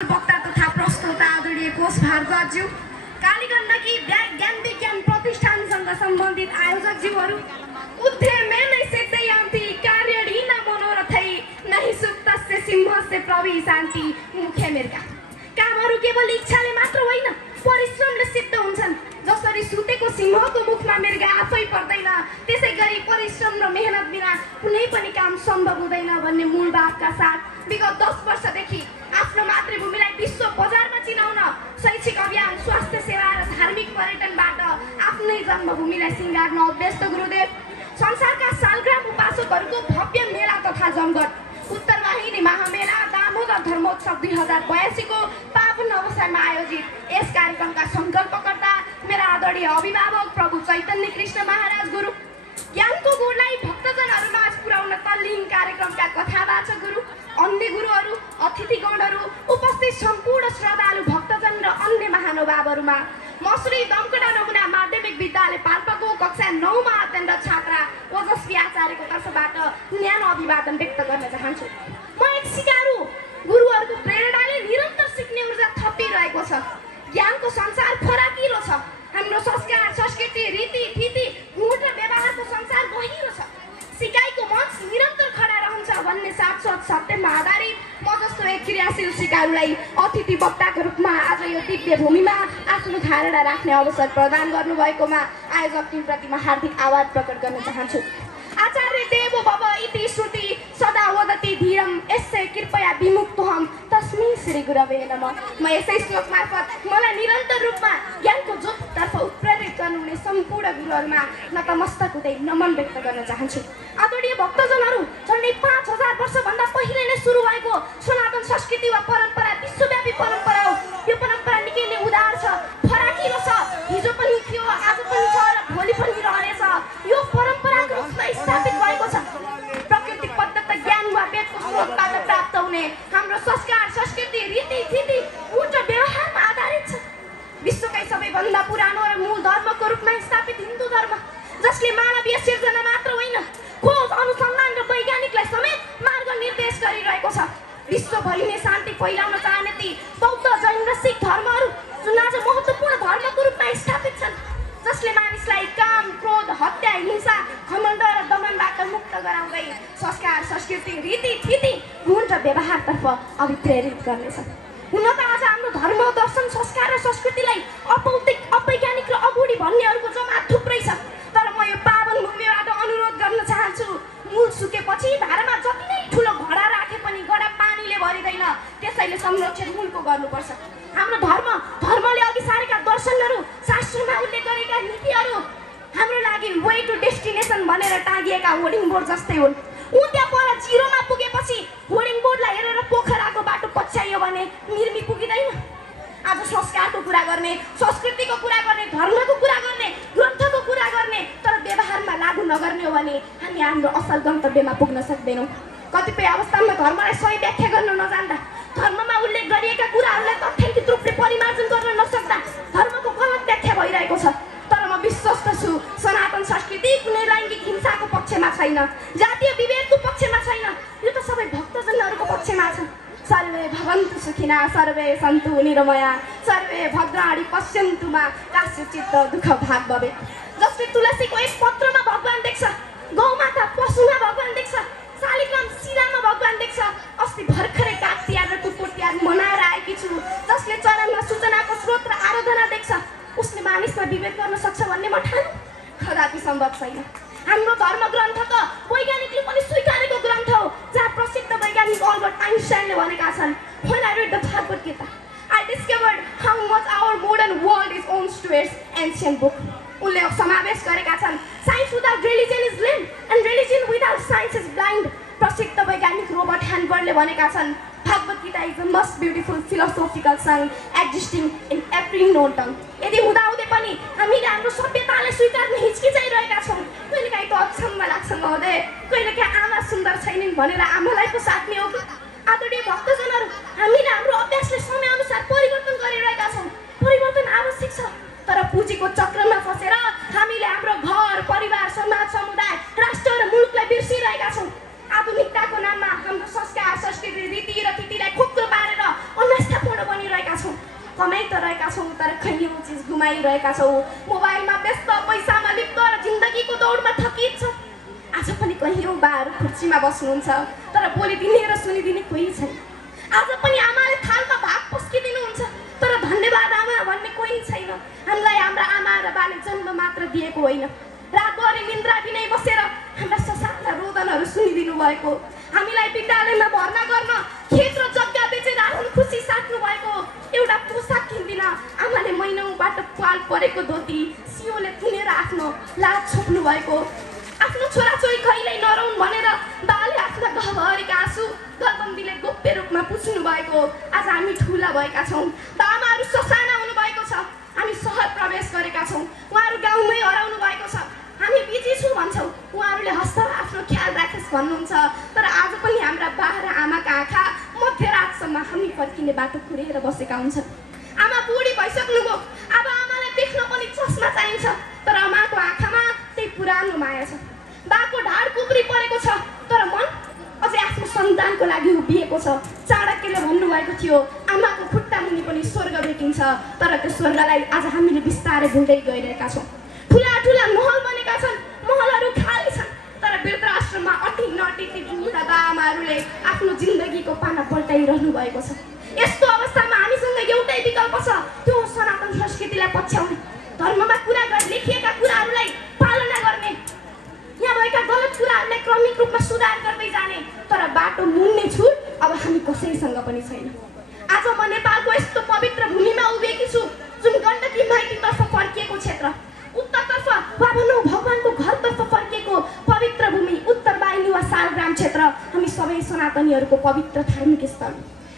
वक्ता तथा प्रस्तोता आदरणीय कोष भारद्वाजज्यू, कालीगण्डकी ज्ञान विज्ञान प्रतिष्ठानसँग सम्बन्धित आयोजकज्यूहरू, उद्यमे नै सिद्धयन्ति कार्यहीन मनोरथै नहि सुप्तस्य सिंहस्य प्रविशान्ति मुख्य मेरका। कामहरू केवल इच्छाले मात्र होइन, परिश्रमले सिद्ध हुन्छन्। जसरी सुतेको सिंहको मुखमा मृगा आफै पर्दैन, त्यसैगरी परिश्रम र मेहनत बिना कुनै पनि काम सम्भव हुँदैन भन्ने मूल बातका साथ विगत 10 वर्षदेखि आफ्नो मातृभूमिलाई विश्व बजारमा चिनाउन शैक्षिक अभियान, स्वास्थ्य सेवा र धार्मिक पर्यटनबाट आफ्नै जन्मभूमिलाई सिंगार्न अभ्यस्त गुरुदेव संसारका सालग्राम उपासकहरूको भव्य मेला तथा जमघट उत्तरवाहिनी महामेला दामोदर धर्मोत्सव 2082 को पावन अवसरमा आयोजित यस कार्यक्रमका सङ्कल्पकर्ता मेरा आदरणीय अभिभावक प्रभु चैतन्य कृष्ण महाराज गुरु, ज्ञानको गुणलाई भक्तजनहरूमाझ पुर्याउन तल्लीन कार्यक्रमका कथावाचक गुरु, अन्य गुरुहरू, अतिथिगणहरू, उपस्थित सम्पूर्ण श्रद्धालु भक्तजन र अन्य महानुभावहरूमा म श्री दमकटा नमुना माध्यमिक विद्यालय पाल्पाको कक्षा 9 मा अध्ययनरत छात्रा ओजस्वी आचार्यको तर्फबाट न्यानो अभिवादन व्यक्त गर्न चाहन्छु। म एक सिकारु, गुरुहरूको प्रेरणाले निरन्तर सिक्ने ऊर्जा थपिरहेको छ। ज्ञानको संसार फराकिलो छ। हाम्रो संस्कार, संस्कृति, रीतिथिति, गुण र व्यवहारको संसार गहिरो छ। सिकाइको मञ्च निरन्तर खडा रहन्छ भन्ने शाश्वत सत्यमा आधारित म जस्तो एक क्रियाशील सिकारुलाई अतिथि वक्ताको रूपमा आज यो दिव्य भूमिमा आफ्नो धारणा राख्ने अवसर प्रदान गर्नुभएकोमा आयोजक टिमप्रति म हार्दिक आभार प्रकट गर्न चाहन्छु। आचार्य देवो भव इति श्रुति सदा वदति धीरम यस्य कृपया विमुक्तोहम तस्मै श्री गुरवे नमः। म यसै श्लोक मार्फत मलाई निरन्तर रूपमा ज्ञानको ज्योतितर्फ उत्प्रेरित गर्नुहुने सम्पूर्ण गुरुहरूमा नतमस्तक हुँदै नमन व्यक्त गर्न चाहन्छु। आदरणीय भक्तजनहरू, झन्डै 5000 वर्षभन्दा पहिले नै सुरु भएको सनातन संस्कृति वा परम्परा विश्वव्यापी परम्परा हो। यो परम्परा निकै नै उदार छ, फराकिलो छ। हिजो पनि थियो, आज पनि छ र भोलि पनि रहनेछ। यो परम्पराको रूपमा स्थापित भएको छ। प्राकृतिक पद्धति ज्ञान वा वेदको स्रोतबाट प्राप्त हुने हाम्रो संस्कार, संस्कृति, रीतिथिति, गुण र व्यवहारमा आधारित छ। विश्वकै सबैभन्दा पुरानो र मूल धर्मको रूपमा स्थापित हिन्दू धर्म, जसले मानवीय सिर्जना मात्र होइन, खोज, अनुसन्धान र वैज्ञानिकलाई समेत मार्ग निर्देश गरिरहेको छ। विश्वभरि नै शान्ति फैलाउन चाहने ती बौद्ध, जैन र सिख धर्महरू जुन आज महत्त्वपूर्ण धर्मको रूपमा स्थापित छन्, जसले मानिसलाई काम, क्रोध, हत्या, हिंसा, घमण्ड र दमनबाट मुक्त गराउँदै संस्कार, संस्कृति, रीतिथिति, गुण र व्यवहारतर्फ अभिप्रेरित गर्नेछ। हुन त आज हाम्रो धर्म, दर्शन, संस्कार र संस्कृतिलाई अपौद्धिक, अवैज्ञानिक र अगुडी भन्नेहरूको जमात थुप्रै छ। तर म यो पावन भूमिबाट अनुरोध गर्न चाहन्छु, मूल सुकेपछि भाँडामा जति नै ठुलो घडा राखे पनि घडा पानीले भरिँदैन। त्यसैले संरक्षण मूलको गर्नुपर्छ। हाम्रो धर्मले अघि सारेका दर्शनहरू, शास्त्रमा उल्लेख गरेका नीतिहरू हाम्रो लागि वे टु डेस्टिनेसन भनेर टाँगिएका होर्डिङ बोर्ड जस्तै हुन्। त्यहाँ पर जिरोमा पुगेपछि होर्डिङ बोर्डलाई हेरेर पोखराको बाटो पछ्याइयो भने निर्मी पुगिँदैन। आज संस्कारको कुरा गर्ने, संस्कृतिको कुरा गर्ने, धर्मको कुरा गर्ने, ग्रन्थको कुरा गर्ने, तर व्यवहारमा लागू नगर्ने हो भने हामी हाम्रो असल गन्तव्यमा पुग्न सक्दैनौँ। कतिपय अवस्थामा धर्मलाई सही व्याख्या गर्न नजान्दा, धर्ममा उल्लेख गरिएका कुराहरूलाई तथ्याङ्कित रूपले परिमार्जन गर्न नसक्दा धर्मको गलत व्याख्या भइरहेको छ। तर म विश्वस्त छु, सनातन संस्कृति कुनै लैङ्गिक हिंसाको पक्षमा छैन, जातीय विभेदको पक्षमा छैन। यो त सबै भक्तजनहरूको पक्षमा छ। सर्वे भवन्तु सुखिनः, सर्वे सन्तु निरामया, सर्वे भद्राणि पश्यन्तु मा कस्यचित् दुःख भाग भवेत्। जस्तै तुलसीको एक पत्रमा भगवान देख्छ, गौमाता पशुमा भगवान देख्छ, शालिग्राम शिलामा भगवान देख्छ। अस्ति भर्खरै काग तिहार र कुकुर तिहार मनाएर आएकी छु। जसले चरणमा सूचनाको स्रोत र आराधना देख्छ, उसले मानिसमा विवेक गर्न सक्छ भन्ने म ठानु कदापि सम्भव छैन। हाम्रो धर्म ग्रन्थ त वैज्ञानिकले पनि स्वीकारेको ग्रन्थ हो, जहाँ प्रसिद्ध वैज्ञानिक अल्बर्ट आइन्स्टाइनले भनेका छन्, When I read the Bhagavad Gita, I discovered how much our modern world is owns to its ancient book. उनले समावेश गरेका छन्, Science without religion is lame and religion without science is blind. प्रसिद्ध वैज्ञानिक Robert ह्यान्डबर्गले भनेका छन्, Bhagavad Gita is the most beautiful philosophical song existing in every known tongue. यदि हुँदाहुँदै पनि हामीले हाम्रो सभ्यतालाई स्वीकार्न हिचकिचाइरहेका छौँ। कहिलेकाहीँ त अचम्म लाग्छ महोदय, कहिलेकाहीँ आमा सुन्दर छैनन् भनेर आमालाई पो साट्ने हो कि? आदरणीय भक्तजनहरू, हामीले हाम्रो अभ्यासले समयअनुसार परिवर्तन गरिरहेका छौँ। परिवर्तन आवश्यक छ, तर पुँजीको चक्रमा फसेर हामीले हाम्रो घर, परिवार, समाज, समुदाय, राष्ट्र र मुलुकलाई बिर्सिरहेका छौँ। आधुनिकताको नाममा हाम्रो संस्कार, संस्कृति, रीति र थितिलाई खोक्रो पारेर अनास्थापूर्ण कमाइ त रहेका छौँ तर खैयौँ चिज गुमाइरहेका छौँ। मोबाइलमा व्यस्त, पैसामा लिप्त र जिन्दगीको दौडमा थकित छ। आज पनि कयौँ बाहरू खुर्चीमा बस्नुहुन्छ तर बोलिदिने र सुनिदिने कोही छैन। आज पनि आमाले थालमा भात पस्किदिनुहुन्छ तर धन्यवाद आमा भन्ने कोही छैन। हामीलाई हाम्रा आमा र बाले जन्म मात्र दिएको होइन, रातभरि निन्द्रा बिनै बसेर हाम्रा ससाना रोदनहरू सुनिदिनु भएको, हामीलाई विद्यालयमा भर्ना गर्न खेत र जग्गा बेचेर आफ्नो खुसी साट्नु भएको, एउटा पोसाक किन्दिन आमाले महिनौबाट पाल परेको धोती सियोले थुनेर आफ्नो लाज छोप्नु भएको, आफ्नो छोराछोरी कहिल्यै नरौन् भनेर बाले आफ्ना गहभरिका आँसु गरबन्दीले गोप्य रूपमा पुछ्नु भएको। आज हामी ठुला भएका छौँ, बामाहरू ससाना हुनुभएको छ, हामी सहर प्रवेश गरेका छौँ, उहाँहरू गाउँमै हराउनु भएको छ। हामी बिजी छु भन्छौँ, उहाँहरूले हस्ता आफ्नो ख्याल राखेस् भन्नुहुन्छ तर आज पनि हाम्रा बा र आमाका आँखा मध्यरातसम्म हामी फर्किने बाटो कुरेर बसेका हुन्छन्। आमा बुढी भइसक्नुभयो, अब आमालाई देख्न पनि चस्मा चाहिन्छ तर आमाको आँखामा त्यही पुरानो माया छ। बाको ढाड कुप्री परेको छ तर मन अझै आफ्नो सन्तानको लागि उभिएको छ। चाणक्यले भन्नुभएको थियो आमाको खुट्टा मुनि पनि स्वर्ग भेटिन्छ तर त्यो स्वर्गलाई आज हामीले बिस्तारै भुल्दै गइरहेका छौँ। ठुला ठुला महल बनेका छन्, महलहरू खाली छन् तर वृद्धाश्रममा अति नटी ती बुढा बाआमाहरूले आफ्नो जिन्दगीको पाना पल्टाइरहनु भएको छ। यस्तो अवस्थामा हामीसँग एउटै विकल्प छ, त्यो सनातन संस्कृतिलाई पछ्याउने, धर्ममा कुरा लेखिएका कुराहरूलाई पालना गर्ने, यहाँ भएका गलत कुराहरूलाई क्रमिक रूपमा सुधार गर्दै जाने। तर बाटो मुन्ने छुट अब हामी कसैसँग पनि छैन। आज म नेपालको यस्तो पवित्र भूमिमा उभिएकी छु जुन गण्डकी माइतीतर्फ फर्किएको क्षेत्र, उत्तरतर्फ वा भनौँ भगवानको घरतर्फ फर्किएको पवित्र भूमि, उत्तर वाहिनी वा सालग्राम क्षेत्र हामी सबै सनातनीहरूको पवित्र धार्मिक स्थल।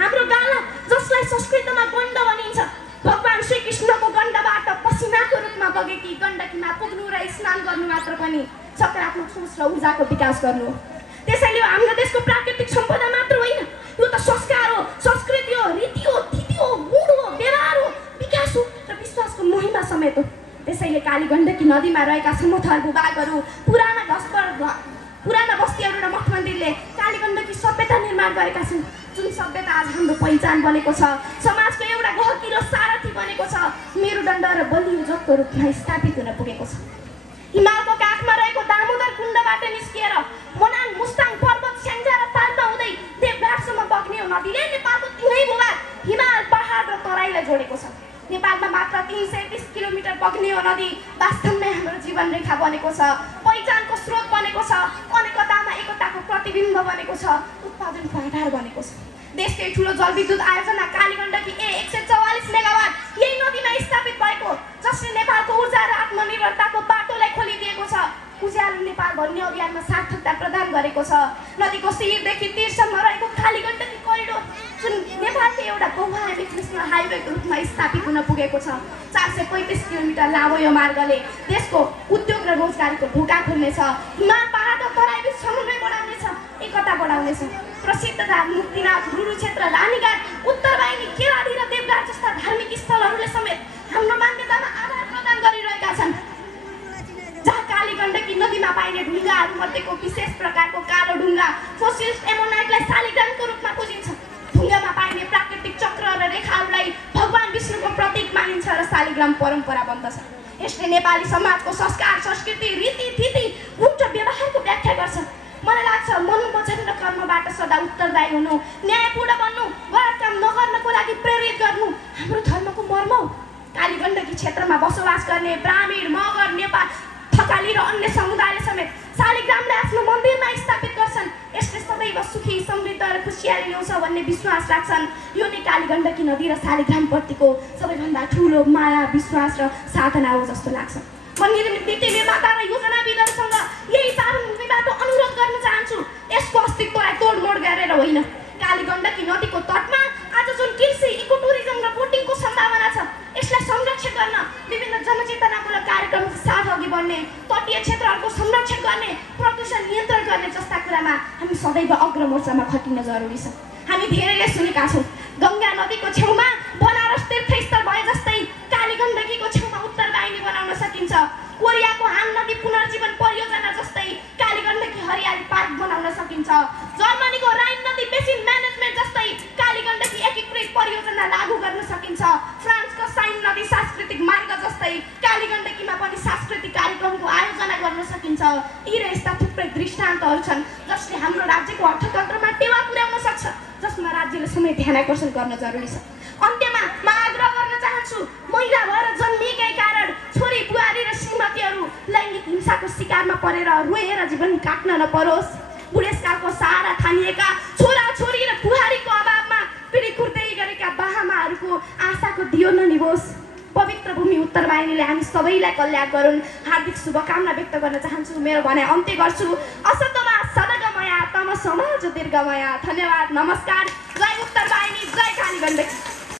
हाम्रो गाला जसलाई संस्कृतमा गण्ड भनिन्छ, भगवान श्रीकृष्णको गण्डबाट पसिनाको रूपमा बगेकी गण्डकीमा पुग्नु र स्नान गर्नु मात्र पनि सकारात्मक सोच र ऊर्जाको विकास गर्नु हो। त्यसैले हाम्रो देशको प्राकृतिक सम्पदा मात्र होइन, यो त संस्कार हो, संस्कृति हो, रीति हो, तिथि हो, मूड हो, व्यवहार हो, विकास हो र विश्वासको महिमा समेत हो। त्यसैले काली गण्डकी नदीमा रहेका समथर भूभागहरू, पुराना बस्तीहरू र मठ मन्दिरले काली गण्डकी सभ्यता निर्माण गरेका छन्, जुन सभ्यता आज हाम्रो पहिचान बनेको छ, समाजको एउटा गहकी र सारथी बनेको छ, मेरुदण्ड र बलियो जगको रूपमा स्थापित हुन पुगेको छ। हिमालको काखमा रहेको दामोदर कुण्डबाट निस्किएर मनाङ, मुस्ताङ, पर्वत, स्याङ्जा र पाल्पा हुँदै देवघाटसम्म बग्ने यो नदीले नेपालको तीनै भूभाग हिमाल, पहाड र तराईलाई जोडेको छ। नेपालमा मात्र 330 किलोमिटर बग्ने यो नदी वास्तवमै हाम्रो जीवन रेखा बनेको छ, पहिचानको स्रोत बनेको छ, अनेकतामा एकताको प्रतिबिम्ब बनेको छ, उत्पादनको आधार बनेको छ। देशकै ठुलो जलविद्युत आयोजना काली गण्डकी 144 मेगावाट यही नदीमा स्थापित भएको, जसले नेपालको ऊर्जा र आत्मनिर्भरताको बाटोलाई खोलिदिएको छ। उज्यालो नेपाल भन्ने अभियानमा सार्थकता प्रदान गरेको छ। नदीको शिरदेखि तीरसम्म रहेको काली गण्डकी कोरिडोर जुन नेपालको एउटा बहुआयामी नेसनल हाइवेको रूपमा स्थापित हुन पुगेको छ। 435 किलोमिटर लामो यो मार्गले देशको उद्योग र रोजगारीको ढोका खोल्नेछ, हिमाल, पहाड र तराईबीच समन्वय बढाउनेछ, एकता बढाउनेछ। प्रसिद्ध मुक्तिनाथ, गुरु क्षेत्र, रानीघाट, उत्तर वाहिनी, केराडी र देवघाट जस्ता धार्मिक स्थलहरूले समेत हाम्रो मान्यतामा आधार प्रदान गरिरहेका छन्। जहाँ काली गण्डकी नदीमा पाइने ढुङ्गाहरू मध्येको विशेष प्रकारको कालो ढुङ्गा फोसिल्स एमोनाइटलाई शालिग्रामको रूपमा पुजिन्छ। ढुङ्गामा पाइने प्राकृतिक चक्र र रेखाहरूलाई भगवान विष्णुको प्रतीक मानिन्छ र शालिग्राम परम्परा बन्दछ। यसले नेपाली समाजको संस्कार, संस्कृति, रीति, थिति, गुण र व्यवहारको व्याख्या गर्छ। मलाई लाग्छ मन, वचन र कर्मबाट सदा उत्तरदायी हुनु, न्यायपूर्ण बन्नु, गलत काम नगर्नको लागि प्रेरित गर्नु हाम्रो धर्मको मर्म हो। काली गण्डकी क्षेत्रमा बसोबास गर्ने ब्राह्मण, मगर, नेपाल, थकाली र अन्य समुदायले समेत शालिग्रामलाई आफ्नो मन्दिरमा स्थापित गर्छन्। यसले सदैव सुखी, समृद्ध र खुसियाली ल्याउँछ भन्ने विश्वास राख्छन्। यो नै काली गण्डकी नदी र शालिग्राम प्रतिको सबैभन्दा ठुलो माया, विश्वास र साधना हो जस्तो लाग्छ। म नीति निर्माता र योजनाविदहरूसँग यही सार्वभौमिकबाट अनुरोध गर्न चाहन्छु, यसको अस्तित्वलाई तोडमोड गरेर होइन। काली गण्डकी नदीको तटमा आज जुन कृषि, इको टुरिज्म र बोटिङको सम्भावना छ, यसलाई संरक्षण गर्न विभिन्न जनचेतनामूलक कार्यक्रमको साथ अघि बढ्ने, तटीय क्षेत्रहरूको संरक्षण गर्ने, प्रदूषण नियन्त्रण गर्ने जस्ता कुरामा हामी सदैव अग्रमोर्चामा खटिन जरुरी छ। हामी धेरैले सुनेका छौँ गङ्गा नदीको छेउमा बनारस तीर्थस्थल भए जस्तै काली गण्डकीको छेउमा उत्तर वाहिनी बनाउन सकिन्छ। कोरियाको हान नदी पुनर्जीवन परियोजना जस्तै काली गण्डकी हरियाली पार्क बनाउन सकिन्छ। जर्मनीको राइन नदी बेसिन म्यानेजमेन्ट जस्तै काली गण्डकी एकीकृत परियोजना लागू लागू गर्न सकिन्छ। फ्रान्सको साइन नदी सांस्कृतिक मार्ग जस्तै कालीगण्डकीमा पनि सांस्कृतिक कार्यक्रमको आयोजना गर्न सकिन्छ। यी र यस्ता थुप्रै दृष्टान्तहरू छन् जसले हाम्रो राज्यको अर्थतन्त्रमा टेवा पुर्याउन सक्छ, जसमा राज्यले समेत ध्यान आकर्षण गर्न जरुरी छ। अन्त्यमा म आग्रह गर्न चाहन्छु, महिला भएर जन्मिएकै कारण छोरी बुहारी र श्रीमतीहरू लैङ्गिक हिंसाको शिकारमा परेर रोएर जीवन काट्न नपरोस्। बुढेसकालको सहारा थानिएका छोरा छोरी र बुहारीको अभावमा पिँढी कुर्दै गरेका बाहामाहरूको आशाको दियो ननिभोस्। पवित्र भूमि उत्तर वाहिनीले हामी सबैलाई कल्याण गरून्। हार्दिक शुभकामना व्यक्त गर्न चाहन्छु। मेरो भनाइ अन्त्य गर्छु। असतमा सदगमया तमसमा ज्योतिर्गमया। धन्यवाद, नमस्कार। जय उत्तर वाहिनी, जय कालीगण्डकी।